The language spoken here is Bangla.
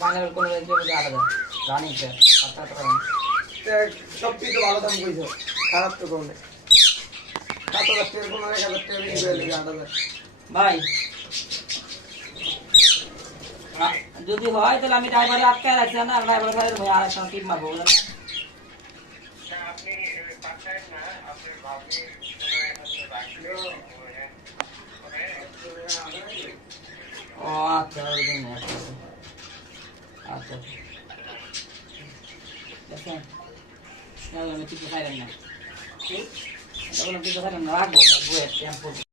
ফাইনাল কোন রেঞ্জে বলে 8000 রানিং স্যার 7 টাকা সবচেয়ে তো ভালো দাম কইছো খারাপ তো কোনে 7000 টাকা কোন 1000 টাকা বেশি করে লাগে 8000 ভাই যদি হয় তাহলে আমি ড্রাইভারে আটকে রাখছি না ড্রাইভার ভাই ভাই আর একটা টিপ মারবো বলেন না আপনি পাঠায় না আপনি ভাবি রাখলো ও আচ্ছা ওরকম আচ্ছা দেখেন আমি ঠিক খাইলাম না ঠিক এটা কোনো কিছু খাইলাম না রাখবো রাখবো